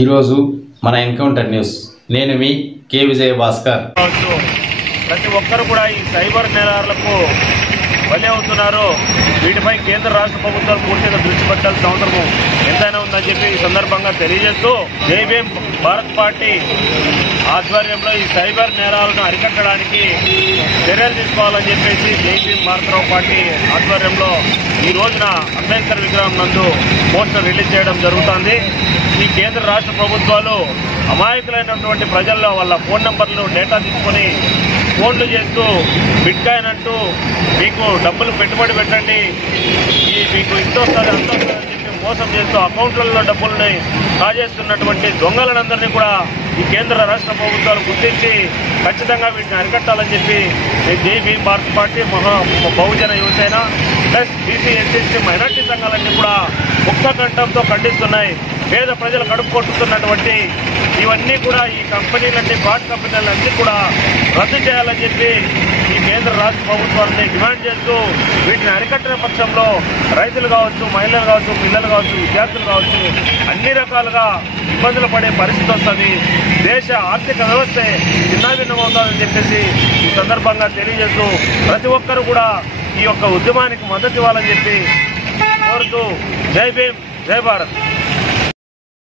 ఈరోజు మన encounter news నేను మీ కే విజయ భాస్కర్. ప్రతి ఒక్కరు కూడా ఈ సైబర్ నేరాలకు బలి అవుతున్నారు. వీటిపై కేంద్ర రాష్ట్ర ప్రభుత్వాలు పూర్తిగా దృష్టి పెట్టాల్సిన అవసరం ఎంతైనా ఉందని చెప్పి ఈ సందర్భంగా తెలియజేస్తూ జై భీమ్ భారత్ పార్టీ ఆధ్వర్యంలో ఈ సైబర్ నేరాలను అరికట్టడానికి చర్యలు తీసుకోవాలని చెప్పేసి జై భీమ్ భారతరావు పార్టీ ఆధ్వర్యంలో ఈ రోజున అంబేద్కర్ విగ్రహం నందు పోస్టర్ రిలీజ్ చేయడం జరుగుతుంది. ఈ కేంద్ర రాష్ట్ర ప్రభుత్వాలు అమాయకులైనటువంటి ప్రజల్లో వాళ్ళ ఫోన్ నంబర్లు డేటా తీసుకొని ఫోన్లు చేస్తూ బిట్కాయిన్ అంటూ మీకు డబ్బులు పెట్టుబడి పెట్టండి, మీకు ఇంత వస్తుంది అంత వస్తుంది అని చెప్పి మోసం చేస్తూ అకౌంట్లలో డబ్బుల్ని కాజేస్తున్నటువంటి దొంగలందరినీ కూడా ఈ కేంద్ర రాష్ట్ర ప్రభుత్వాలు గుర్తించి ఖచ్చితంగా వీటిని అరికట్టాలని చెప్పి జై భీమ్ భారత్ పార్టీ బహుజన Yuvasena plus BC SC minority సంఘాలన్నీ కూడా ముక్త కంఠంతో ఖండిస్తున్నాయి. పేద ప్రజలు కడుపు కొట్టుతున్నటువంటి ఇవన్నీ కూడా ఈ కంపెనీలన్నీ ఫ్రాడ్ కంపెనీలన్నీ కూడా రద్దు చేయాలని చెప్పి ఈ కేంద్ర రాష్ట్ర ప్రభుత్వాన్ని డిమాండ్ చేస్తూ వీటిని అరికట్టిన పక్షంలో రైతులు కావచ్చు, మహిళలు కావచ్చు, పిల్లలు కావచ్చు, విద్యార్థులు కావచ్చు అన్ని రకాలుగా ఇబ్బందులు పడే పరిస్థితి వస్తుంది. దేశ ఆర్థిక వ్యవస్థ చిన్నాభిన్నమవుతుందని చెప్పేసి ఈ సందర్భంగా తెలియజేస్తూ ప్రతి ఒక్కరు కూడా ఈ యొక్క ఉద్యమానికి మద్దతు ఇవ్వాలని చెప్పి కోరుతూ జై భీమ్, జై భారత్.